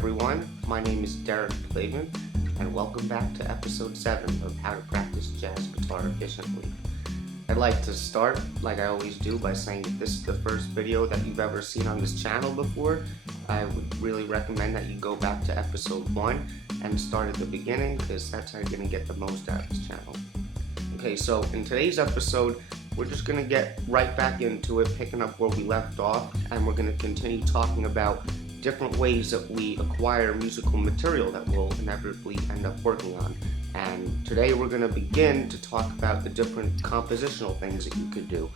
everyone, my name is Derek Plavin, and welcome back to episode 7 of How to Practice Jazz Guitar Efficiently. I'd like to start, like I always do, by saying if this is the first video that you've ever seen on this channel before, I would really recommend that you go back to episode 1 and start at the beginning, because that's how you're going to get the most out of this channel. Okay, so in today's episode, we're just going to get right back into it, picking up where we left off, and we're going to continue talking about different ways that we acquire musical material that we'll inevitably end up working on. And today we're going to begin to talk about the different compositional things that you could do.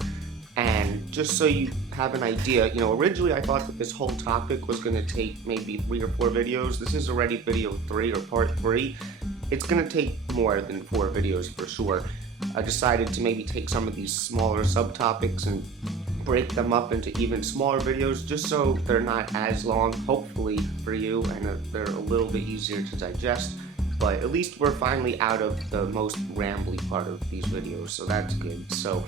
And just so you have an idea, originally I thought that this whole topic was going to take maybe 3 or 4 videos. This is already video 3 or part 3. It's going to take more than 4 videos for sure. I decided to maybe take some of these smaller subtopics and break them up into even smaller videos just so they're not as long, hopefully, for you, and they're a little bit easier to digest. But at least we're finally out of the most rambly part of these videos, so that's good. So,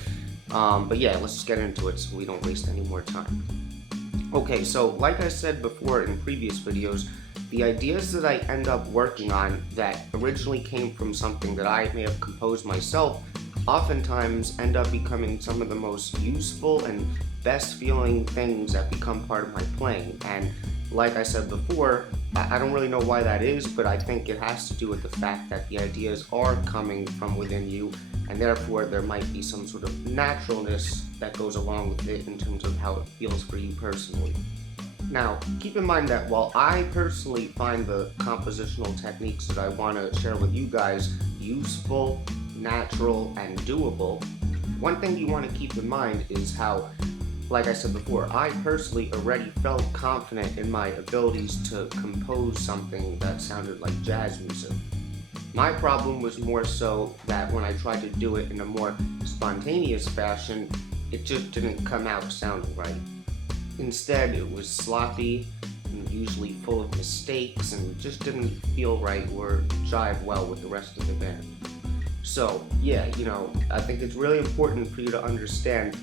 but yeah, let's just get into it so we don't waste any more time. Okay, so like I said before in previous videos, the ideas that I end up working on that originally came from something that I may have composed myself oftentimes end up becoming some of the most useful and best feeling things that become part of my playing. And like I said before, I don't really know why that is, but I think it has to do with the fact that the ideas are coming from within you, and therefore there might be some sort of naturalness that goes along with it in terms of how it feels for you personally. Now, keep in mind that while I personally find the compositional techniques that I want to share with you guys useful, natural, and doable, one thing you want to keep in mind is how, like I said before, I personally already felt confident in my abilities to compose something that sounded like jazz music. My problem was more so that when I tried to do it in a more spontaneous fashion, it just didn't come out sounding right. Instead, it was sloppy and usually full of mistakes and just didn't feel right or jive well with the rest of the band. So, yeah, I think it's really important for you to understand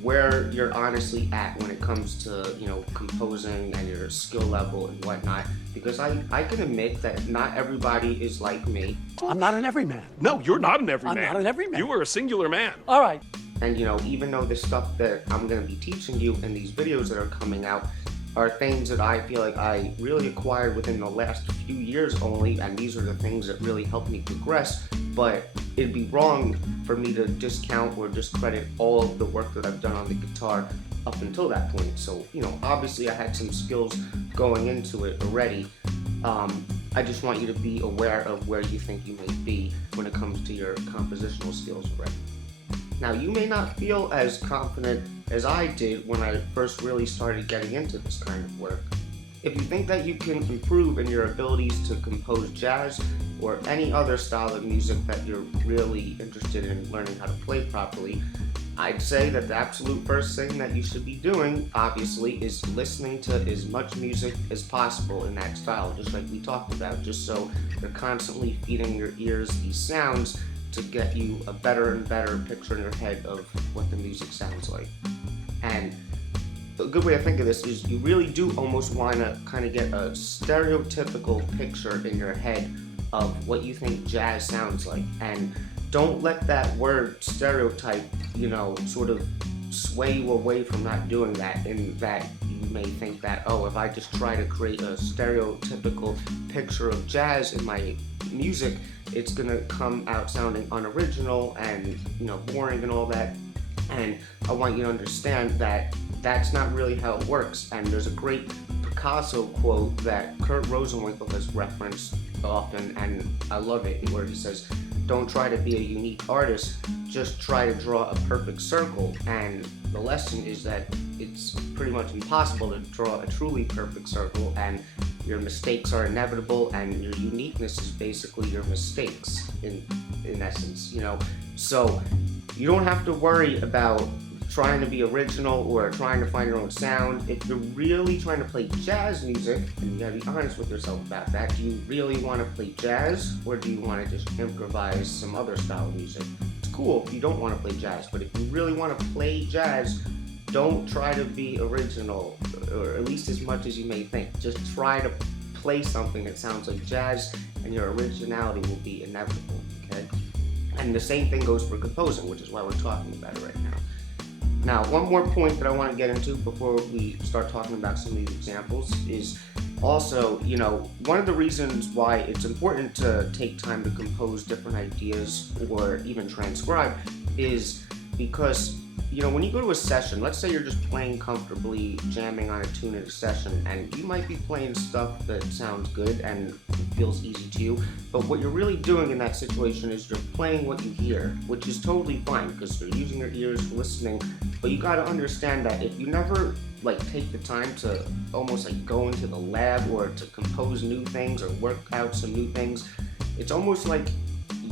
where you're honestly at when it comes to, composing and your skill level and whatnot, because I can admit that not everybody is like me. I'm not an everyman. No, you're not an everyman. I'm not an everyman. You are a singular man. All right. And, even though the stuff that I'm going to be teaching you in these videos that are coming out are things that I feel like I really acquired within the last few years only, and these are the things that really helped me progress, but it'd be wrong for me to discount or discredit all of the work that I've done on the guitar up until that point. So, obviously I had some skills going into it already. I just want you to be aware of where you think you may be when it comes to your compositional skills already. Now, you may not feel as confident as I did when I first really started getting into this kind of work. If you think that you can improve in your abilities to compose jazz or any other style of music that you're really interested in learning how to play properly, I'd say that the absolute first thing that you should be doing, obviously, is listening to as much music as possible in that style, just like we talked about, just so you're constantly feeding your ears these sounds to get you a better and better picture in your head of what the music sounds like. And a good way to think of this is you really do almost want to kind of get a stereotypical picture in your head of what you think jazz sounds like. And don't let that word stereotype, sort of sway you away from not doing that, in that you may think that, oh, if I just try to create a stereotypical picture of jazz in my music, it's gonna come out sounding unoriginal and boring and all that. And I want you to understand that that's not really how it works. And there's a great Picasso quote that Kurt Rosenwinkel has referenced often, and I love it, where he says, "Don't try to be a unique artist, just try to draw a perfect circle." And the lesson is that it's pretty much impossible to draw a truly perfect circle, and your mistakes are inevitable, and your uniqueness is basically your mistakes in essence, So you don't have to worry about trying to be original or trying to find your own sound. If you're really trying to play jazz music, and you gotta be honest with yourself about that, do you really want to play jazz, or do you want to just improvise some other style of music? It's cool if you don't want to play jazz, but if you really want to play jazz, don't try to be original, or at least as much as you may think. Just try to play something that sounds like jazz, and your originality will be inevitable, okay? And the same thing goes for composing, which is why we're talking about it right now. Now, one more point that I want to get into before we start talking about some of these examples is also, one of the reasons why it's important to take time to compose different ideas or even transcribe is because, when you go to a session, let's say you're just playing comfortably, jamming on a tune at a session, and you might be playing stuff that sounds good and feels easy to you, but what you're really doing in that situation is you're playing what you hear, which is totally fine because you're using your ears, listening, but you got to understand that if you never take the time to almost go into the lab or to compose new things or work out some new things, it's almost like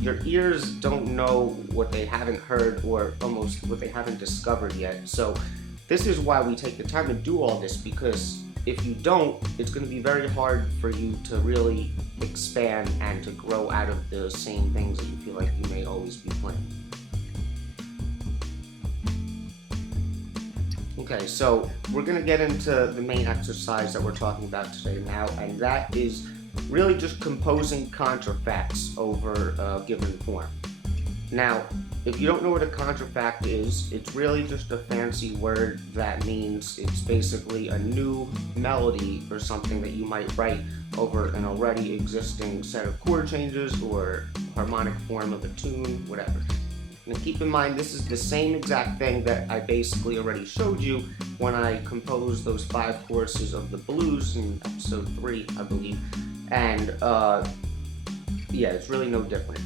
your ears don't know what they haven't heard or almost what they haven't discovered yet. So this is why we take the time to do all this, because if you don't, it's going to be very hard for you to really expand and to grow out of the same things that you feel like you may always be playing. Okay, so we're going to get into the main exercise that we're talking about today now, and that is really just composing contrafacts over a given form. Now, if you don't know what a contrafact is, it's really just a fancy word that means it's basically a new melody for something that you might write over an already existing set of chord changes or harmonic form of a tune, whatever. And keep in mind, this is the same exact thing that I basically already showed you when I composed those 5 choruses of the blues in episode 3, I believe. And yeah, it's really no different.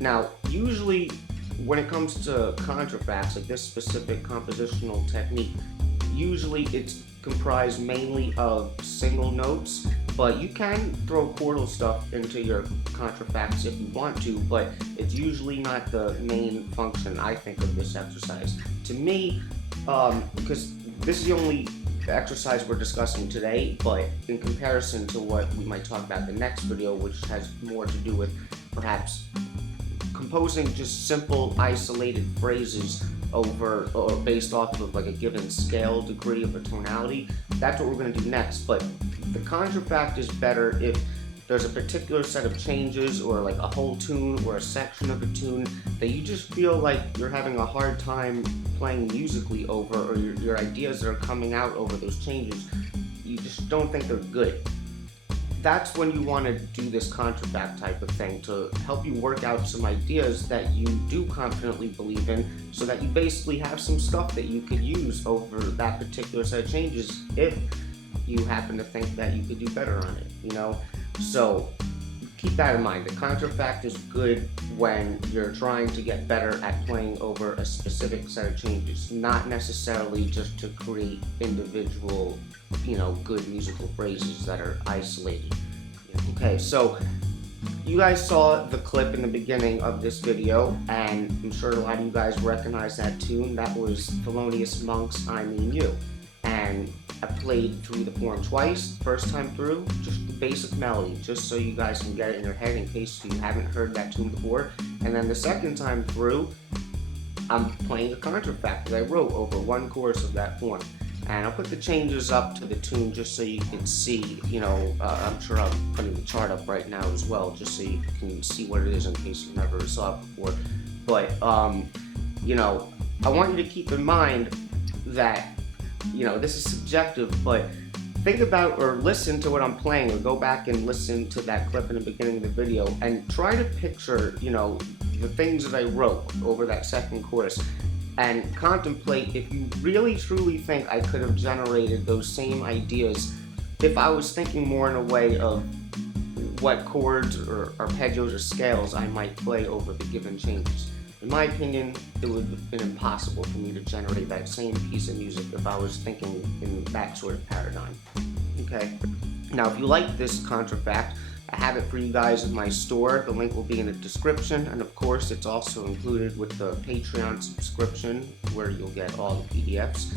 Now, usually when it comes to contrafacts, like this specific compositional technique, usually it's comprised mainly of single notes, but you can throw chordal stuff into your contrafacts if you want to, but it's usually not the main function, I think, of this exercise. To me, because this is the only exercise we're discussing today, but in comparison to what we might talk about in the next video, which has more to do with perhaps composing just simple isolated phrases over or based off of a given scale degree of a tonality, that's what we're going to do next. But the contrafact is better if there's a particular set of changes or a whole tune or a section of a tune that you just feel like you're having a hard time playing musically over, or your ideas that are coming out over those changes, you just don't think they're good. That's when you want to do this contrafact type of thing to help you work out some ideas that you do confidently believe in, so that you basically have some stuff that you could use over that particular set of changes if you happen to think that you could do better on it, So keep that in mind. The contrafact is good when you're trying to get better at playing over a specific set of changes, not necessarily just to create individual, good musical phrases that are isolated. Okay, so you guys saw the clip in the beginning of this video, and I'm sure a lot of you guys recognize that tune. That was Thelonious Monk's I Mean You. And I played through the form twice. First time through, just the basic melody, just so you guys can get it in your head in case you haven't heard that tune before. And then the second time through, I'm playing a contrafact that I wrote over one chorus of that form. And I'll put the changes up to the tune just so you can see, I'm sure I'm putting the chart up right now as well, just so you can see what it is in case you never saw it before. But, I want you to keep in mind that this is subjective, but think about or listen to what I'm playing, or go back and listen to that clip in the beginning of the video and try to picture, the things that I wrote over that second chorus, and contemplate if you really truly think I could have generated those same ideas if I was thinking more in a way of what chords or arpeggios or scales I might play over the given changes. In my opinion, it would have been impossible for me to generate that same piece of music if I was thinking in that sort of paradigm. Okay? Now, if you like this contrafact, I have it for you guys in my store. The link will be in the description, and of course, it's also included with the Patreon subscription, where you'll get all the PDFs.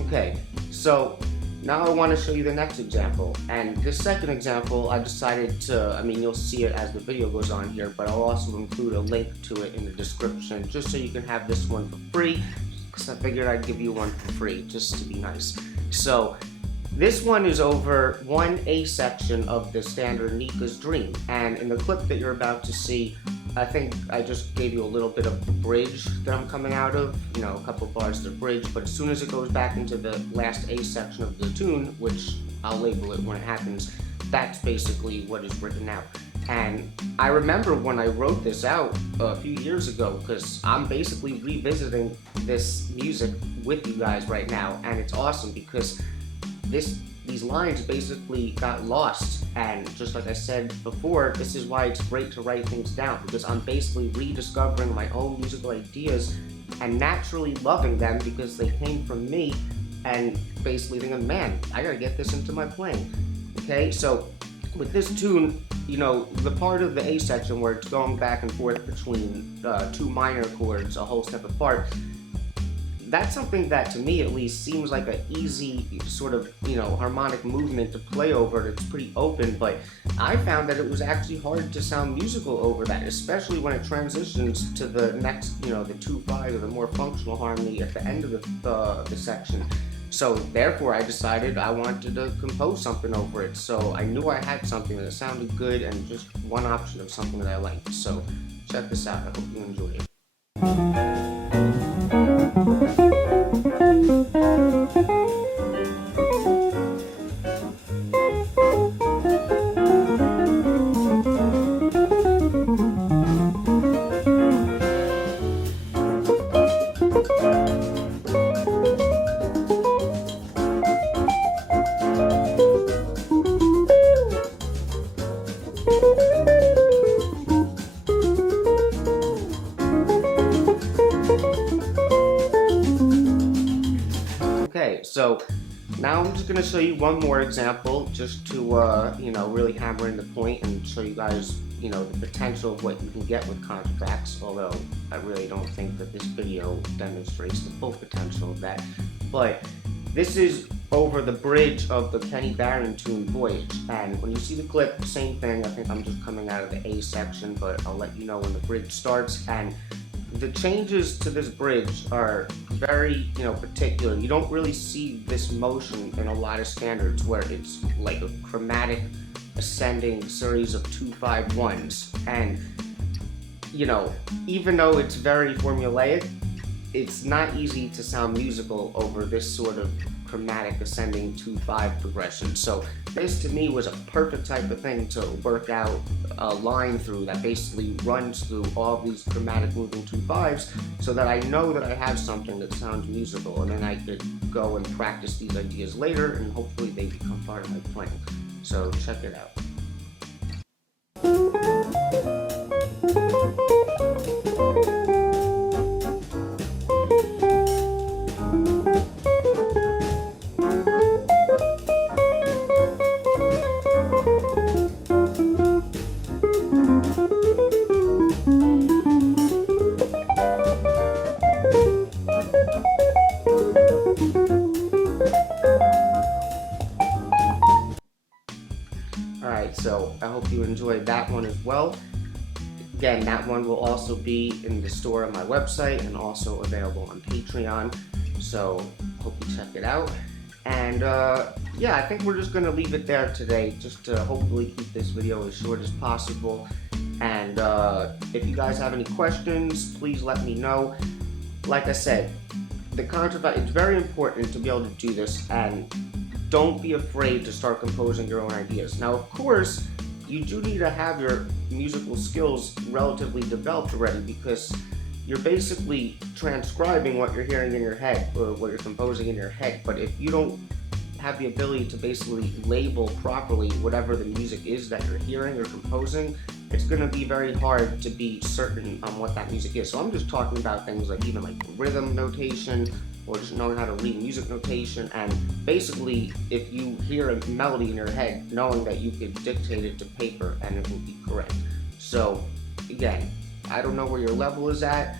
Okay, so now I want to show you the next example, and this second example I decided to, you'll see it as the video goes on here, but I'll also include a link to it in the description just so you can have this one for free, because I figured I'd give you one for free just to be nice. So This one is over 1A section of the standard Nica's Dream, and in the clip that you're about to see, I think I just gave you a little bit of the bridge that I'm coming out of, you know, a couple bars of the bridge, but as soon as it goes back into the last A section of the tune, which I'll label it when it happens, that's basically what is written out. And I remember when I wrote this out a few years ago, because I'm basically revisiting this music with you guys right now, and it's awesome because these lines basically got lost, and just like I said before, this is why it's great to write things down, because I'm basically rediscovering my own musical ideas and naturally loving them because they came from me, and basically thinking, man, I gotta get this into my playing. Okay, so with this tune, you know, the part of the A section where it's going back and forth between two minor chords a whole step apart, that's something that to me at least seems like an easy sort of, you know, harmonic movement to play over. It's pretty open, but I found that it was actually hard to sound musical over that, especially when it transitions to the next, you know, the 2/5 or the more functional harmony at the end of the section. So therefore I decided I wanted to compose something over it. So I knew I had something that sounded good and just one option of something that I liked. So check this out. I hope you enjoy it. Okay, so now I'm just going to show you one more example just to, you know, really hammer in the point and show you guys, you know, the potential of what you can get with contrafacts, although I really don't think that this video demonstrates the full potential of that. But this is over the bridge of the Kenny Barron tune Voyage, and when you see the clip, same thing. I think I'm just coming out of the A section, but I'll let you know when the bridge starts. And the changes to this bridge are very, you know, particular. You don't really see this motion in a lot of standards where it's like a chromatic ascending series of 2/5/1s. And, you know, even though it's very formulaic, it's not easy to sound musical over this sort of chromatic ascending 2/5 progression. So this to me was a perfect type of thing to work out a line through that basically runs through all these chromatic moving 2/5s, so that I know that I have something that sounds musical, and then I could go and practice these ideas later and hopefully they become part of my playing. So check it out. Alright, so I hope you enjoyed that one as well. Again, that one will also be in the store on my website and also available on Patreon, so hope you check it out. And yeah, I think we're just going to leave it there today, just to hopefully keep this video as short as possible. And if you guys have any questions, please let me know. Like I said, the contrafact, it's very important to be able to do this, and don't be afraid to start composing your own ideas. Now, of course, you do need to have your musical skills relatively developed already, because you're basically transcribing what you're hearing in your head, or what you're composing in your head. But if you don't have the ability to basically label properly whatever the music is that you're hearing or composing, it's going to be very hard to be certain on what that music is. So I'm just talking about things like even like rhythm notation, or just knowing how to read music notation, and basically if you hear a melody in your head, knowing that you could dictate it to paper and it will be correct. So again, I don't know where your level is at.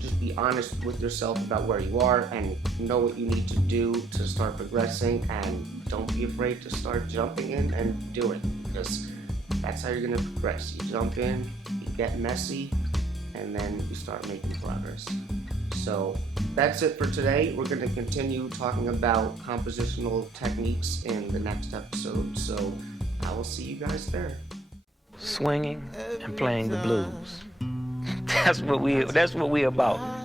Just be honest with yourself about where you are and know what you need to do to start progressing, and don't be afraid to start jumping in and do it, because that's how you're going to progress. You jump in, you get messy, and then you start making progress. So that's it for today. We're going to continue talking about compositional techniques in the next episode. So I will see you guys there. Swinging and playing the blues. That's what we about.